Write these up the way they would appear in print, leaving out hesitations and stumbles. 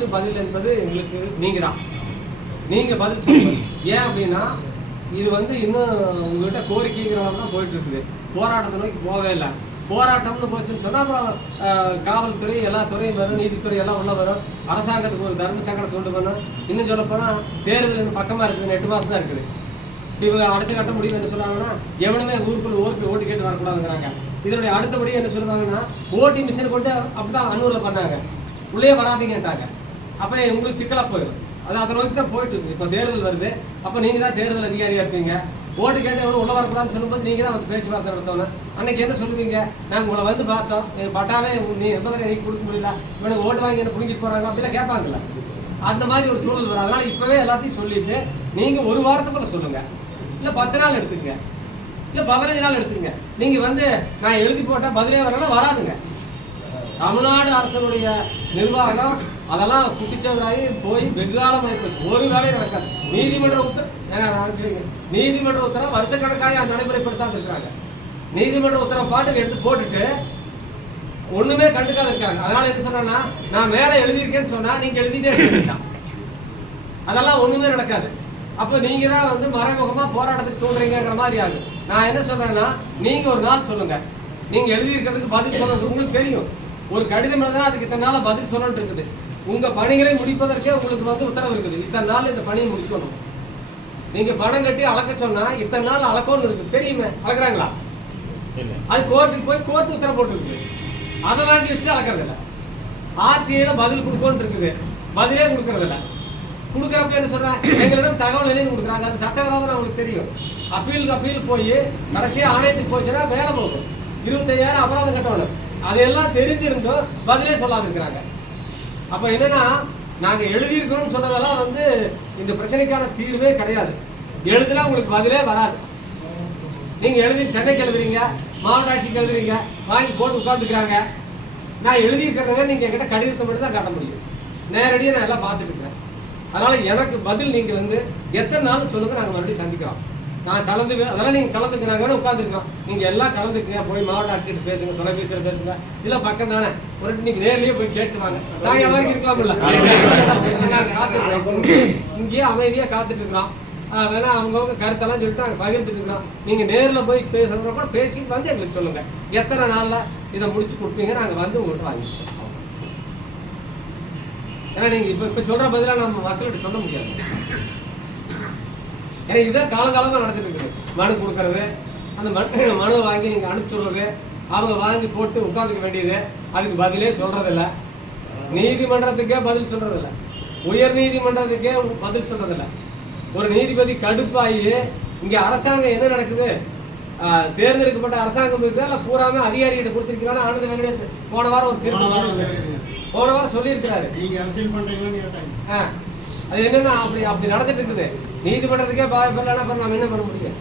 அரசு பதில் என்பது எங்களுக்கு நீங்கள் தான், நீங்கள் பதில் சொல்லணும். ஏன் அப்படின்னா இது வந்து இன்னும் உங்கள்கிட்ட கோரிக்கைங்கிறவங்க தான் போயிட்டு இருக்குது, போராட்டத்தை நோக்கி போகவே இல்லை. போராட்டம்னு போச்சுன்னு சொன்னால் அப்புறம் காவல்துறை எல்லா துறையும் வரும், நீதித்துறை எல்லாம் உள்ள வரும், அரசாங்கத்துக்கு ஒரு தர்ம சங்கடத்தை கொண்டு வரணும். இன்னும் சொல்லப்போனால் தேர்தல் இன்னும் பக்கமாக இருக்குது, 8 மாதம் தான் இருக்குது. இவங்க அடுத்த கட்ட முடிவு என்ன சொல்கிறாங்கன்னா எவனுமே ஊருக்குள்ள ஓட்டு கேட்டு வரக்கூடாதுங்கிறாங்க. இதனுடைய அடுத்தபடி என்ன சொல்லுவாங்கன்னா ஓட்டி மிஷினை கொண்டு அப்படி தான் அன்னூரில் பண்ணாங்க, உள்ளே வராதிங்கன்ட்டாங்க. அப்போ உங்களுக்கு சிக்கலாக போயிடும். அது அதை நோக்கி தான் போயிட்டு இருக்குது. இப்போ தேர்தல் வருது, அப்போ நீங்கள் தான் தேர்தல் அதிகாரியாக இருப்பீங்க. ஓட்டு கேட்டு எவ்வளோ உள்ள வரக்கூடாதுன்னு சொல்லும்போது நீங்கள் தான் வந்து பேச்சுவார்த்தை நடத்தணும். அன்றைக்கி என்ன சொல்லுவீங்க, நாங்கள் உங்களை வந்து பார்த்தோம், எங்கள் பட்டாவே நீ நிபந்தனை எனக்கு கொடுக்க முடியல, இவனுக்கு ஓட்டு வாங்கி என்ன பிடிங்கிட்டு போகிறாங்க அப்படிலாம் கேட்பாங்கல்ல. அந்த மாதிரி ஒரு சூழல் வரும். அதனால் இப்போவே எல்லாத்தையும் சொல்லிவிட்டு நீங்கள் ஒரு வாரத்துக்குள்ள சொல்லுங்கள், இல்லை 10 நாள் எடுத்துக்கங்க, இல்லை 15 நாள் எடுத்துக்கங்க. நீங்கள் வந்து நான் எழுதி போட்டால் பதிலே வரலாம் வராதுங்க. தமிழ்நாடு அரசுடைய நிர்வாகம் அதெல்லாம் குட்டிச்சவராகி போய் வெகுகாலம் ஆயிடுச்சு, ஒரு வேலையும் நடக்காது. நீதிமன்ற உத்தரவு வருஷக்கணக்காக நடைமுறைப்படுத்தாது இருக்கிறாங்க. நீதிமன்ற உத்தரவை பாட்டுக்கு எடுத்து போட்டுட்டு ஒண்ணுமே கண்டுக்காத இருக்காங்க. அதனால என்ன சொன்னா, நான் மேலே எழுதியிருக்கேன்னு சொன்னா நீங்க எழுதிட்டே இருக்கீங்க, அதெல்லாம் ஒண்ணுமே நடக்காது. அப்போ நீங்க தான் வந்து மறைமுகமா போராட்டத்துக்கு தோன்றீங்கிற மாதிரி ஆகும். நான் என்ன சொல்றேன்னா, நீங்க ஒரு நாள் சொல்லுங்க, நீங்க எழுதியிருக்கிறதுக்கு பதில் சொல்றது உங்களுக்கு தெரியும். ஒரு கடிதம் எழுதுனா அதுக்கு இத்தனை நாள் பதில் சொல்லணும்னு இருக்குது. உங்க பணிகளை முடிப்பதற்கே உங்களுக்கு வந்து உத்தரவு இருக்குது, இத்தனை நாள் இந்த பணியை முடிக்கணும். நீங்க பணம் கட்டி அளக்க சொன்னா இத்தனை நாள் அளக்கணும்னு இருக்கு, தெரியுமே. அளக்குறாங்களா? அது கோர்ட்டுக்கு போய் கோர்ட்டு உத்தரவு போட்டு இருக்குது, அதை வாங்கி வச்சு அளக்கிறது இல்லை. ஆர்டிஐல பதில் கொடுக்கணும்னு இருக்குது, பதிலே கொடுக்கறது இல்லை. கொடுக்குறப்ப என்ன சொல்றாங்க, எங்களிடம் தகவல் இல்லைன்னு கொடுக்குறாங்க, அது சட்டவிரோதம் அவங்களுக்கு தெரியும். அப்பீல் போய் கடைசியாக ஆணையத்துக்கு போச்சுன்னா வேலை போகும், 25,000 அபராதம் கட்டணும். அதையெல்லாம் தெரிஞ்சிருந்தோம் பதிலே சொல்லாது இருக்கிறாங்க. அப்போ என்னன்னா, நாங்கள் எழுதியிருக்கிறோம்னு சொன்னதெல்லாம் வந்து இந்த பிரச்சனைக்கான தீர்வே கிடையாது. எழுதுனா உங்களுக்கு பதிலே வராது. நீங்கள் எழுதி சென்னைக்கு எழுதுறீங்க, மாவட்ட ஆட்சிக்கு எழுதுறீங்க, வாங்கி போட்டு உட்காந்துக்கிறாங்க. நான் எழுதியிருக்கிறேங்க, நீங்கள் என்கிட்ட கடிதத்தை மட்டும் தான் காட்ட முடியும். நேரடியாக நான் எல்லாம் பார்த்துட்டு இருக்கிறேன். அதனால் எனக்கு பதில் நீங்கள் வந்து எத்தனை நாள் சொல்லுங்கள், நாங்கள் மறுபடியும் சந்திக்கிறோம். நான் கலந்து அதெல்லாம் நீங்கள் கலந்துக்க, நாங்கள் வேணும் உட்காந்துருக்கோம், நீங்கள் எல்லாம் கலந்துக்குங்க. போய் மாவட்ட ஆட்சிட்டு பேசுங்க, தொலைபேசியில் பேசுங்க, இல்லை பக்கம் தானே, ஒரு நீங்கள் நேர்லேயே போய் கேட்டு வாங்க. சாயங்காலம் வரைக்கும் இருக்கலாம்ல, நாங்கள் காத்துருக்கோம், இங்கேயே அமைதியாக காத்துட்டு இருக்கிறோம். வேணா அவங்கவுங்க கருத்தெல்லாம் சொல்லிட்டு நாங்கள் பகிர்ந்துட்டு இருக்கிறோம். நீங்கள் நேரில் போய் பேசுகிறவங்க கூட பேசிட்டு வந்து எங்களுக்கு சொல்லுங்கள், எத்தனை நாளில் இதை முடிச்சு கொடுப்பீங்க, நாங்கள் வந்து உங்கள்கிட்ட வாங்கிக்கிறோம். ஏன்னா நீங்கள் இப்போ சொல்கிற பதிலாக நம்ம மக்கள்கிட்ட சொல்ல முடியாது. ஏன்னா இதுதான் காலங்காலமாக நடந்துட்டு இருக்குது. மனு கொடுக்கறது, அந்த மனுவை வாங்கி நீங்கள் அனுப்பிச்சி சொல்றது, அவங்க வாங்கி போட்டு உட்காந்துக்க வேண்டியது, அதுக்கு பதிலே சொல்றதில்ல. நீதிமன்றத்துக்கே பதில் சொல்றதில்ல, உயர் நீதிமன்றத்துக்கே பதில் சொல்றதில்ல. ஒரு நீதிபதி கடுப்பாகி இங்கே அரசாங்கம் என்ன நடக்குது, தேர்ந்தெடுக்கப்பட்ட அரசாங்கம் இருக்குதா இல்லை பூராமே அதிகாரிகிட்ட கொடுத்துருக்கிறாங்க. ஆனந்த வெங்கடேஷ் போன வாரம் ஒரு போன வாரம் சொல்லியிருக்கிறாரு, அது என்னன்னா அப்படி நடந்துட்டு இருக்குது. நீதிமன்றத்துக்கே பாதிப்படலன்னா அப்புறம் நம்ம என்ன பண்ண முடியும்?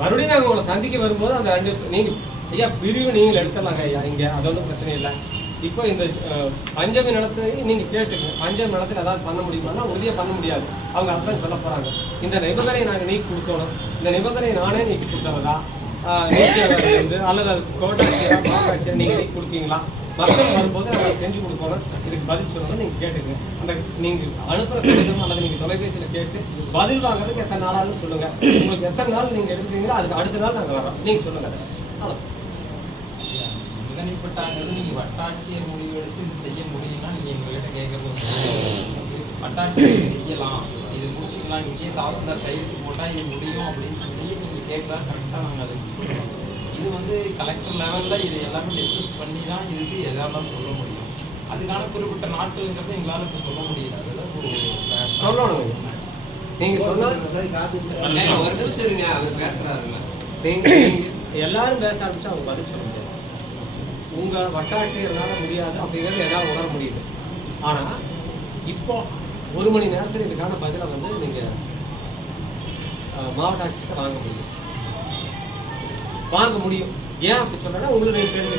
மறுபடியும் நாங்கள் உங்களை சந்திக்க வரும்போது அந்த 2 நீங்கள் ஐயா பிரிவு நீங்கள் எடுத்துடலாங்க ஐயா, இங்கே அது ஒன்றும் பிரச்சனை இல்லை. இப்போ இந்த பஞ்சமி நிலத்தை நீங்கள் கேட்டுங்க, பஞ்சமி நிலத்தில் ஏதாவது பண்ண முடியுமானா உறுதியாக பண்ண முடியாது. அவங்க அதான் சொல்ல போகிறாங்க, இந்த நிபந்தனையை நாங்கள் நீக்கி கொடுத்தோம், இந்த நிபந்தனையை நானே நீக்கி கொடுத்துறதா நீக்கி அல்லது அது கோட்டாட்சியரா மாவட்டாட்சியர் நீங்கள் நீக்கி கொடுப்பீங்களா, மக்கள் வரும்போது நாங்கள் செஞ்சு கொடுப்போம், இதுக்கு பதில் சொல்லணும். நீங்கள் கேட்டுங்க, அந்த நீங்கள் அனுப்புகிற கடிதம் அல்லது நீங்கள் தொலைபேசியில் கேட்டு பதில் வாங்குறதுக்கு எத்தனை நாளாலும் சொல்லுங்கள். உங்களுக்கு எத்தனை நாள் நீங்கள் எடுக்கிறீங்களோ அதுக்கு அடுத்த நாள் நாங்கள் வரோம், நீங்கள் சொல்லுங்கள். அவ்வளோ தனிப்பட்டாங்கிறது நீங்கள் வட்டாட்சியர் முடிவு எடுத்து இது செய்ய முடியும்னா நீங்கள் எங்கள்கிட்ட கேட்கறது, வட்டாட்சியர் செய்யலாம், இது முடிச்சுக்கலாம், இங்கேயே தாசில்தார் கையெழுத்து போட்டால் இது முடியும் அப்படின்னு சொல்லி நீங்கள் கேட்கலாம். கரெக்டாக நாங்கள் அதை சொல்லுவோம். இது வந்து கலெக்டர் லெவலில் இது எல்லாமே டிஸ்கஸ் பண்ணி தான் இதுக்கு எதாக இருந்தாலும் சொல்ல முடியும். அதுக்கான குறிப்பிட்ட நாட்கள்ங்கிறது எங்களால் இப்போ சொல்ல முடியல. அதெல்லாம் ஒரு சொல்லணும். நீங்கள் சொன்னால் ஒரு நிமிஷம் இருங்க, அவர் பேசுகிறாருங்க. நீங்கள் எல்லாரும் பேச ஆரம்பிச்சா அவங்க பதில் சொல்ல முடியாது. உங்கள் வட்டாட்சியர்னால முடியாது அப்படிங்கிறது எதாவது உணர முடியுது. ஆனால் இப்போ 1 மணி நேரத்தில் இதுக்கான பதிலை வந்து நீங்கள் மாவட்ட ஆட்சியர்கிட்ட வாங்க முடியும். ஏன் அப்படி சொல்கிறேன்னா உங்களுக்கு நீங்கள் தெரிஞ்சு